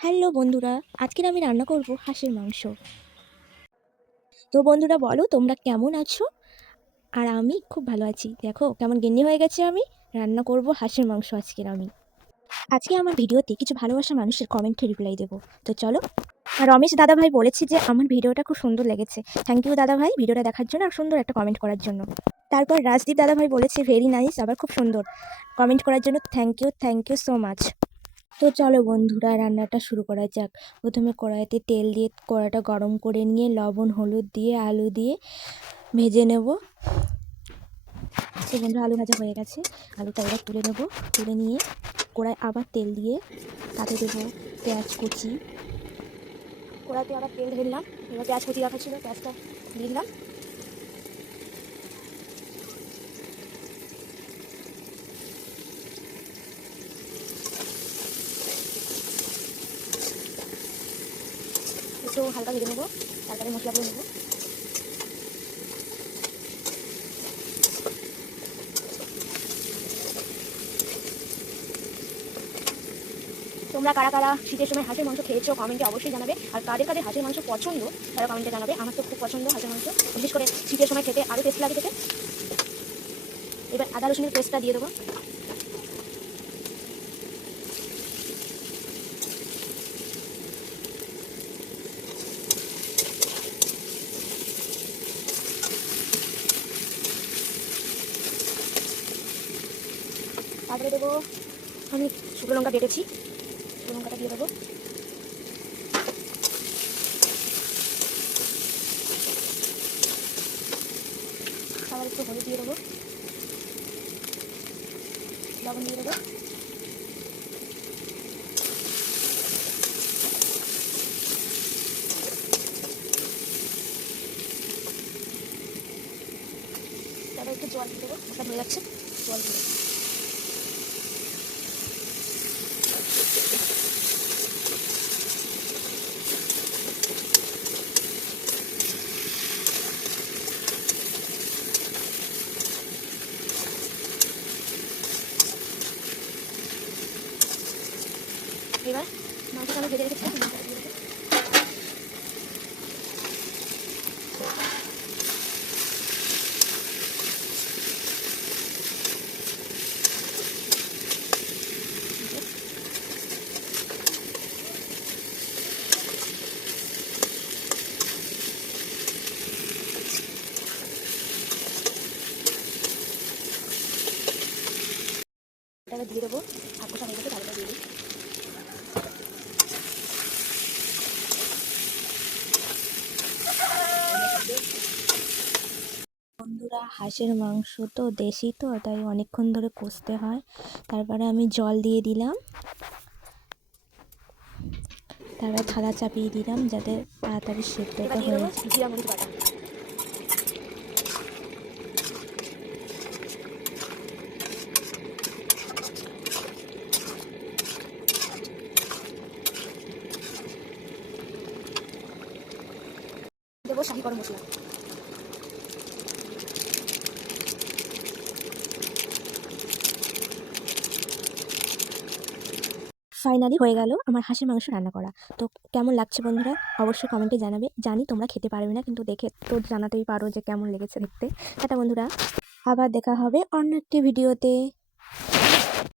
Hello বন্ধুরা আজকের আমি রান্না করব হাঁসের মাংস। তো বন্ধুরা বলো, তোমরা কেমন আছো? আর আমি খুব ভালো আছি। দেখো, কেমন গেন্নি হয়ে গেছে আমি, রান্না করব হাঁসের মাংস আজকের আমি। আজকে আমার ভিডিওতে কিছু ভালোবাসা মানুষের কমেন্টে রিপ্লাই দেবো। তো চলো, আর রমেশ দাদাভাই বলেছে যে আমার ভিডিওটা খুব সুন্দর লেগেছে। থ্যাংক ইউ দাদাভাই, ভিডিওটা দেখার জন্য আর সুন্দর একটা কমেন্ট করার জন্য। তারপর রাজদীপ দাদাভাই বলেছে ভেরি নাইস আবার খুব সুন্দর। কমেন্ট করার জন্য thank you thank you so much তো চলো বন্ধুরা, রান্নাটা শুরু করা যাক। প্রথমে কড়াইতে তেল দিয়ে কড়াইটা গরম করে নিয়ে লবণ, হলুদ দিয়ে আলু দিয়ে ভেজে নেব। সে বন্ধু আলু ভাজা হয়ে গেছে। আলুটা এবার তুলে নেব। তুলে নিয়ে কড়াই আবার তেল দিয়ে তাতে দেবো পেঁয়াজ কুচি। কড়াইতে আবার তেল ঢেললাম। এবার পেঁয়াজ কুচি রাখা ছিল, পেঁয়াজটা দিলাম একটু হালকা ভেজে নেব, তারপরে মশলা মশলাগুলো নেব। তোমরা কারা কারা শীতের সময় হাঁসের মাংস খেয়েছো কমেন্টে অবশ্যই জানাবে। আর কাদের কাদের হাঁসের মাংস পছন্দ তারা কমেন্টে জানাবে। আমার তো খুব পছন্দ হাঁসের মাংস। বিশেষ করে শীতের সময় খেতে আরও টেস্ট লাগে খেতে। এবার আদা রসুনের পেস্টটা দিয়ে দেবো। তারপরে দেবো আমি শুকনো লঙ্কা বেটেছি শুকনো লঙ্কাটা দিয়ে দেবো। আবার একটু হলুদ দিয়ে দেবো। লবণ দিয়ে দেবো। তারপর একটু জল দিয়ে দেবো। ওটা ধরে যাচ্ছে জল দিয়ে দেবো। এবার মাংসটা আমি ভেজে মাংসটা দিয়ে দেবো। আর কোথা হয়ে গেছে তারপরে দিয়ে দিই বন্ধুরা হাঁসের মাংস তো দেশি তো তাই অনেকক্ষণ ধরে কষতে হয়। তারপরে আমি জল দিয়ে দিলাম। তারপরে থালা চাপিয়ে দিলাম যাতে তাড়াতাড়ি সেদ্ধটা হয়ে যায়। দেবো শাহি গরম মশলা। ফাইনালি হয়ে গেল আমার হাঁসের মাংস রান্না করা। তো কেমন লাগছে বন্ধুরা? অবশ্যই কমেন্টে জানাবে। জানি তোমরা খেতে পারবে না, কিন্তু দেখে তো জানাতেই পারো যে কেমন লেগেছে দেখতে। টাটা বন্ধুরা। আবার দেখা হবে অন্য একটি ভিডিওতে